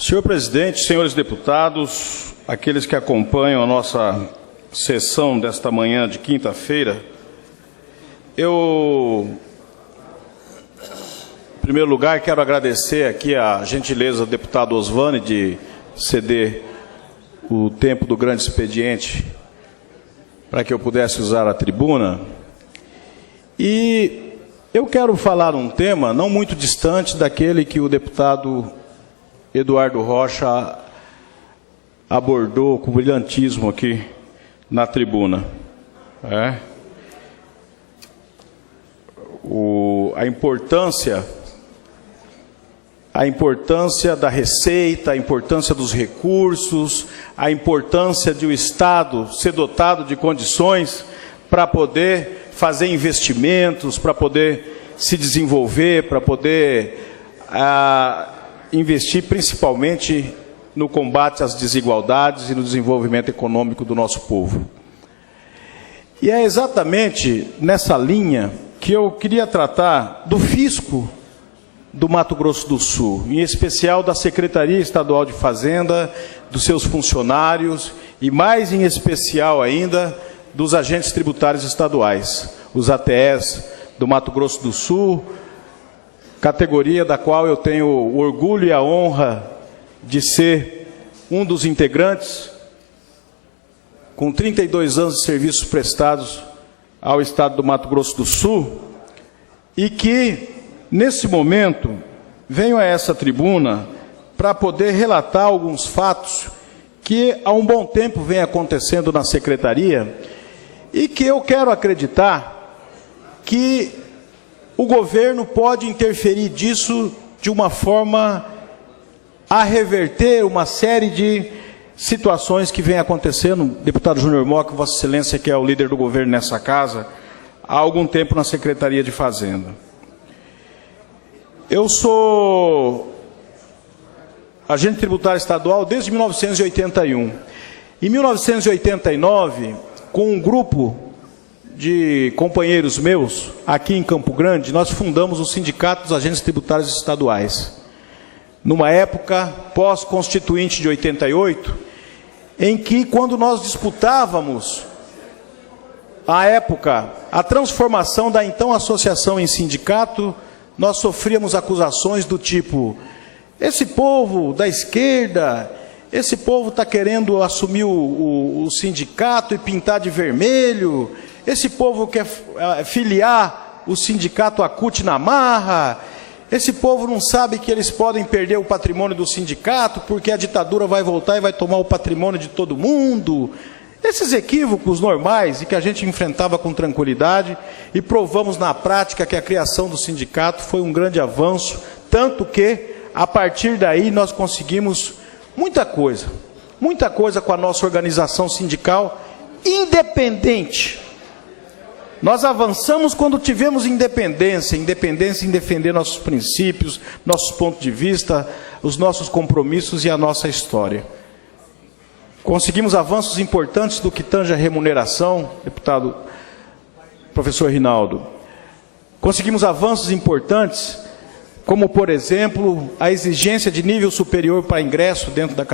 Senhor presidente, senhores deputados, aqueles que acompanham a nossa sessão desta manhã de quinta-feira, em primeiro lugar, quero agradecer aqui a gentileza do deputado Osvani de ceder o tempo do grande expediente para que eu pudesse usar a tribuna. E eu quero falar um tema não muito distante daquele que o deputado Eduardo Rocha abordou com brilhantismo aqui na tribuna. A importância da receita, a importância dos recursos, a importância de o Estado ser dotado de condições para poder fazer investimentos, para poder se desenvolver, para poder investir principalmente no combate às desigualdades e no desenvolvimento econômico do nosso povo. E é exatamente nessa linha que eu queria tratar do fisco do Mato Grosso do Sul, em especial da Secretaria Estadual de Fazenda, dos seus funcionários e, mais em especial ainda, dos agentes tributários estaduais, os ATEs do Mato Grosso do Sul, categoria da qual eu tenho o orgulho e a honra de ser um dos integrantes, com 32 anos de serviços prestados ao Estado do Mato Grosso do Sul, e que, nesse momento, venho a essa tribuna para poder relatar alguns fatos que há um bom tempo vem acontecendo na Secretaria e que eu quero acreditar que o governo pode interferir disso de uma forma a reverter uma série de situações que vem acontecendo. Deputado Júnior Moca, Vossa Excelência, que é o líder do governo nessa casa, há algum tempo na Secretaria de Fazenda. Eu sou agente tributário estadual desde 1981. Em 1989, com um grupo de companheiros meus, aqui em Campo Grande, nós fundamos o Sindicato dos Agentes Tributários Estaduais. Numa época pós-constituinte de 88, em que, quando nós disputávamos, à época, a transformação da então associação em sindicato, nós sofríamos acusações do tipo: esse povo da esquerda, esse povo está querendo assumir o sindicato e pintar de vermelho, esse povo quer filiar o sindicato a CUT na marra, esse povo não sabe que eles podem perder o patrimônio do sindicato porque a ditadura vai voltar e vai tomar o patrimônio de todo mundo. Esses equívocos normais e que a gente enfrentava com tranquilidade, e provamos na prática que a criação do sindicato foi um grande avanço, tanto que, a partir daí, nós conseguimos muita coisa com a nossa organização sindical independente. Nós avançamos quando tivemos independência em defender nossos princípios, nossos pontos de vista, os nossos compromissos e a nossa história. Conseguimos avanços importantes do que tange a remuneração, deputado professor Rinaldo. Conseguimos avanços importantes, como, por exemplo, a exigência de nível superior para ingresso dentro da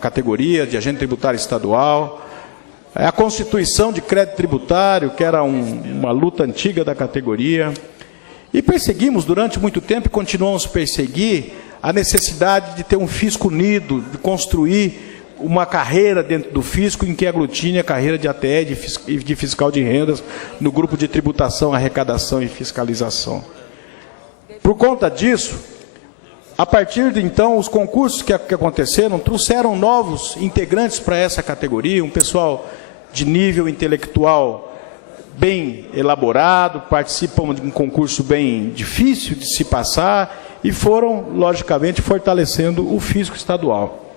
categoria de agente tributário estadual, a constituição de crédito tributário, que era uma luta antiga da categoria, e perseguimos durante muito tempo e continuamos a perseguir a necessidade de ter um fisco unido, de construir uma carreira dentro do fisco em que aglutine a carreira de ATE e de fiscal de rendas no grupo de tributação, arrecadação e fiscalização. Por conta disso, a partir de então, os concursos que aconteceram trouxeram novos integrantes para essa categoria, um pessoal de nível intelectual bem elaborado, participam de um concurso bem difícil de se passar e foram, logicamente, fortalecendo o fisco estadual.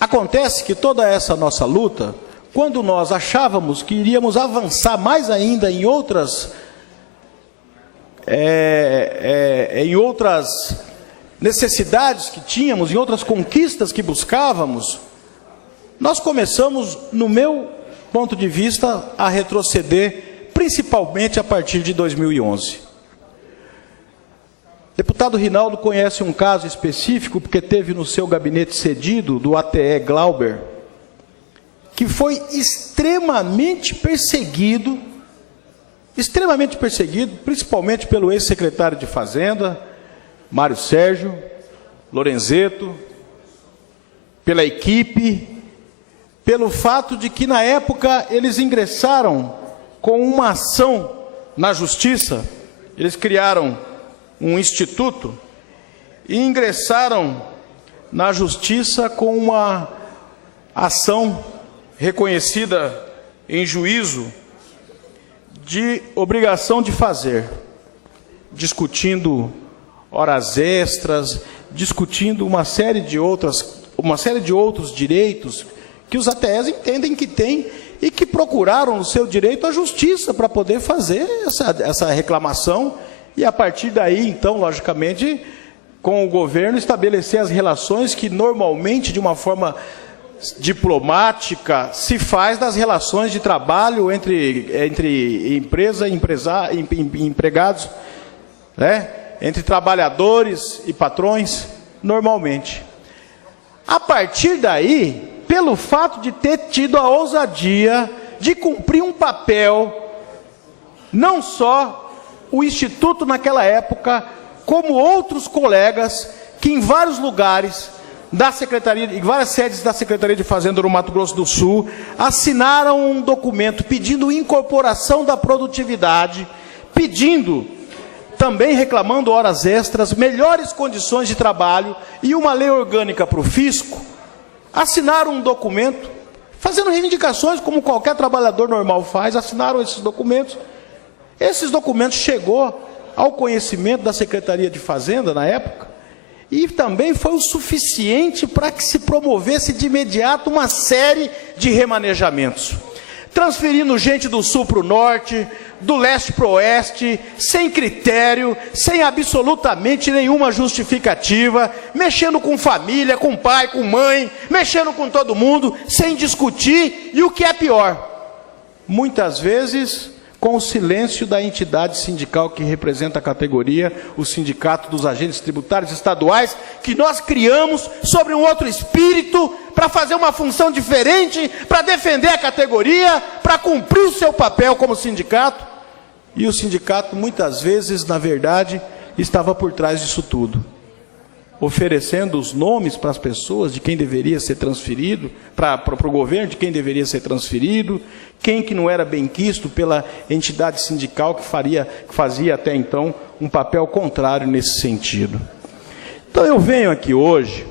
Acontece que toda essa nossa luta, quando nós achávamos que iríamos avançar mais ainda em outras necessidades que tínhamos, em outras conquistas que buscávamos, nós começamos, no meu ponto de vista, a retroceder, principalmente a partir de 2011. Deputado Rinaldo conhece um caso específico, porque teve no seu gabinete cedido, do ATE Glauber, que foi extremamente perseguido, principalmente pelo ex-secretário de Fazenda, Mário Sérgio Lorenzetto, pela equipe, pelo fato de que, na época, eles ingressaram com uma ação na Justiça, eles criaram um instituto e ingressaram na Justiça com uma ação reconhecida em juízo de obrigação de fazer, discutindo horas extras, discutindo uma série de outros direitos que os ATEs entendem que têm e que procuraram o seu direito à justiça para poder fazer essa reclamação e, a partir daí, então, logicamente, com o governo, estabelecer as relações que normalmente, de uma forma diplomática, se faz das relações de trabalho entre empresa e empregados, né? Entre trabalhadores e patrões, normalmente. A partir daí, pelo fato de ter tido a ousadia de cumprir um papel, não só o Instituto naquela época, como outros colegas que em vários lugares da Secretaria, em várias sedes da Secretaria de Fazenda do Mato Grosso do Sul, assinaram um documento pedindo incorporação da produtividade, pedindo, também reclamando horas extras, melhores condições de trabalho e uma lei orgânica para o fisco, assinaram um documento, fazendo reivindicações como qualquer trabalhador normal faz, assinaram esses documentos. Esses documentos chegou ao conhecimento da Secretaria de Fazenda na época, e também foi o suficiente para que se promovesse de imediato uma série de remanejamentos, transferindo gente do sul para o norte, do leste para o oeste, sem critério, sem absolutamente nenhuma justificativa, mexendo com família, com pai, com mãe, mexendo com todo mundo, sem discutir, e o que é pior, muitas vezes com o silêncio da entidade sindical que representa a categoria, o Sindicato dos Agentes Tributários Estaduais, que nós criamos sobre um outro espírito, para fazer uma função diferente, para defender a categoria, para cumprir o seu papel como sindicato. E o sindicato, muitas vezes, na verdade, estava por trás disso tudo, oferecendo os nomes para as pessoas de quem deveria ser transferido, para o governo de quem deveria ser transferido, quem que não era benquisto pela entidade sindical que fazia até então um papel contrário nesse sentido. Então eu venho aqui hoje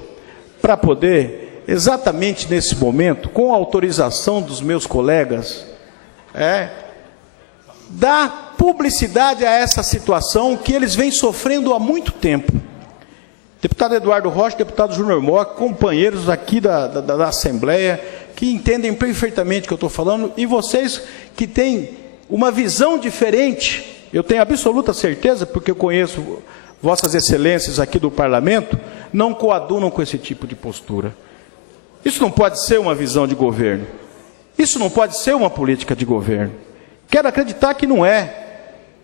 para poder, exatamente nesse momento, com a autorização dos meus colegas, dar publicidade a essa situação que eles vêm sofrendo há muito tempo. Deputado Eduardo Rocha, deputado Júnior Mock, companheiros aqui da Assembleia, que entendem perfeitamente o que eu estou falando, e vocês que têm uma visão diferente, eu tenho absoluta certeza, porque eu conheço vossas excelências aqui do Parlamento, não coadunam com esse tipo de postura. Isso não pode ser uma visão de governo. Isso não pode ser uma política de governo. Quero acreditar que não é,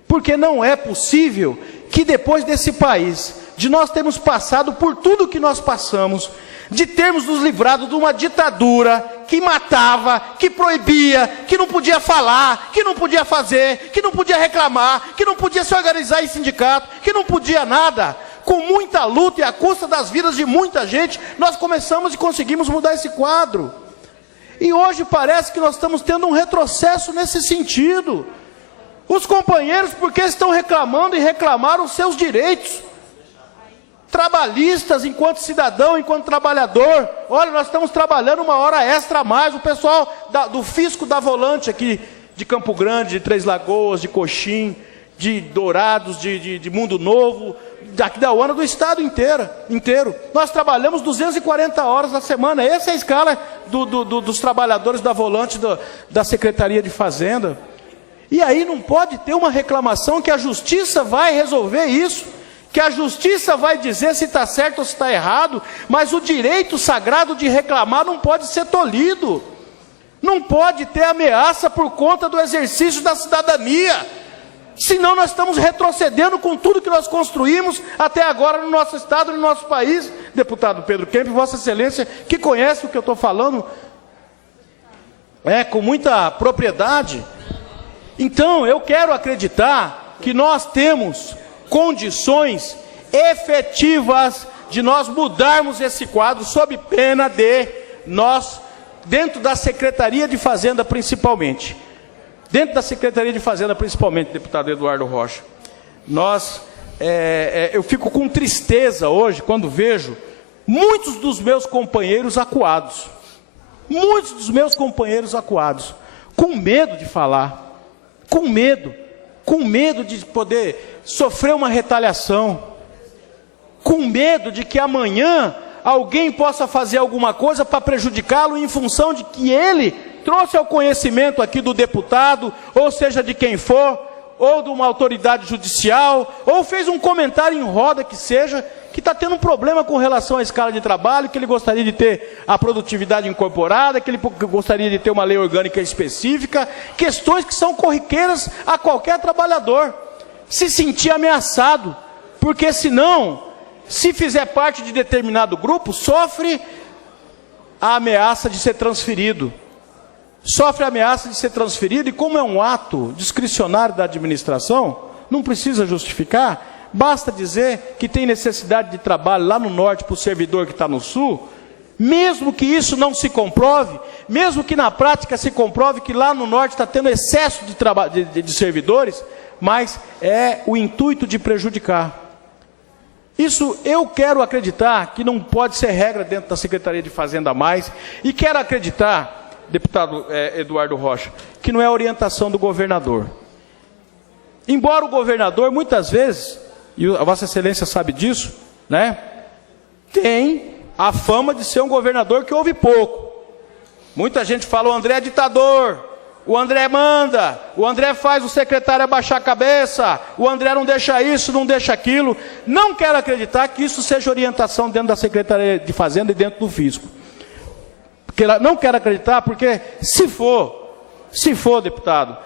porque não é possível que depois desse país, de nós termos passado por tudo que nós passamos, de termos nos livrado de uma ditadura que matava, que proibia, que não podia falar, que não podia fazer, que não podia reclamar, que não podia se organizar em sindicato, que não podia nada, com muita luta e à custa das vidas de muita gente, nós começamos e conseguimos mudar esse quadro. E hoje parece que nós estamos tendo um retrocesso nesse sentido. Os companheiros, porque estão reclamando e reclamaram os seus direitos trabalhistas, enquanto cidadão, enquanto trabalhador. Olha, nós estamos trabalhando uma hora extra a mais. O pessoal do fisco da Volante aqui, de Campo Grande, de Três Lagoas, de Coxim, de Dourados, de Mundo Novo, daqui da UANA, do estado inteiro. Nós trabalhamos 240 horas na semana. Essa é a escala dos trabalhadores da Volante da Secretaria de Fazenda. E aí não pode ter uma reclamação que a justiça vai resolver isso, que a justiça vai dizer se está certo ou se está errado, mas o direito sagrado de reclamar não pode ser tolhido. Não pode ter ameaça por conta do exercício da cidadania. Senão nós estamos retrocedendo com tudo que nós construímos até agora no nosso estado, no nosso país. Deputado Pedro Kemp, Vossa Excelência, que conhece o que eu estou falando, com muita propriedade. Então, eu quero acreditar que nós temos condições efetivas de nós mudarmos esse quadro, sob pena de nós, dentro da Secretaria de Fazenda principalmente, deputado Eduardo Rocha, eu fico com tristeza hoje quando vejo muitos dos meus companheiros acuados, com medo de falar, com medo de poder sofrer uma retaliação, com medo de que amanhã alguém possa fazer alguma coisa para prejudicá-lo em função de que ele trouxe ao conhecimento aqui do deputado, ou seja, de quem for, ou de uma autoridade judicial, ou fez um comentário em roda que seja, que está tendo um problema com relação à escala de trabalho, que ele gostaria de ter a produtividade incorporada, que ele gostaria de ter uma lei orgânica específica, questões que são corriqueiras a qualquer trabalhador, se sentir ameaçado, porque senão, se fizer parte de determinado grupo, sofre a ameaça de ser transferido. E como é um ato discricionário da administração, não precisa justificar, basta dizer que tem necessidade de trabalho lá no norte para o servidor que está no sul, mesmo que isso não se comprove, mesmo que na prática se comprove que lá no norte está tendo excesso de servidores, mas é o intuito de prejudicar. Isso eu quero acreditar que não pode ser regra dentro da Secretaria de Fazenda mais, e quero acreditar, deputado Eduardo Rocha, que não é orientação do governador. Embora o governador, muitas vezes, e a Vossa Excelência sabe disso, né, tem a fama de ser um governador que ouve pouco. Muita gente fala, o André é ditador, o André manda, o André faz o secretário abaixar a cabeça, o André não deixa isso, não deixa aquilo. Não quero acreditar que isso seja orientação dentro da Secretaria de Fazenda e dentro do Fisco. Não quero acreditar, porque se for, deputado,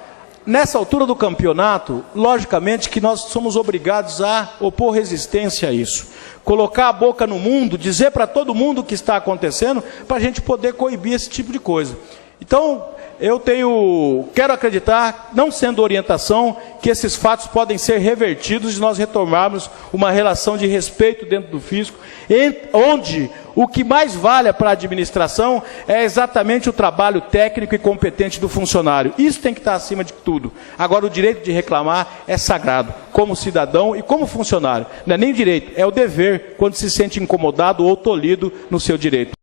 nessa altura do campeonato, logicamente que nós somos obrigados a opor resistência a isso. Colocar a boca no mundo, dizer para todo mundo o que está acontecendo, para a gente poder coibir esse tipo de coisa. Então, quero acreditar, não sendo orientação, que esses fatos podem ser revertidos e nós retomarmos uma relação de respeito dentro do fisco, onde o que mais vale para a administração é exatamente o trabalho técnico e competente do funcionário. Isso tem que estar acima de tudo. Agora, o direito de reclamar é sagrado, como cidadão e como funcionário. Não é nem direito, é o dever quando se sente incomodado ou tolhido no seu direito.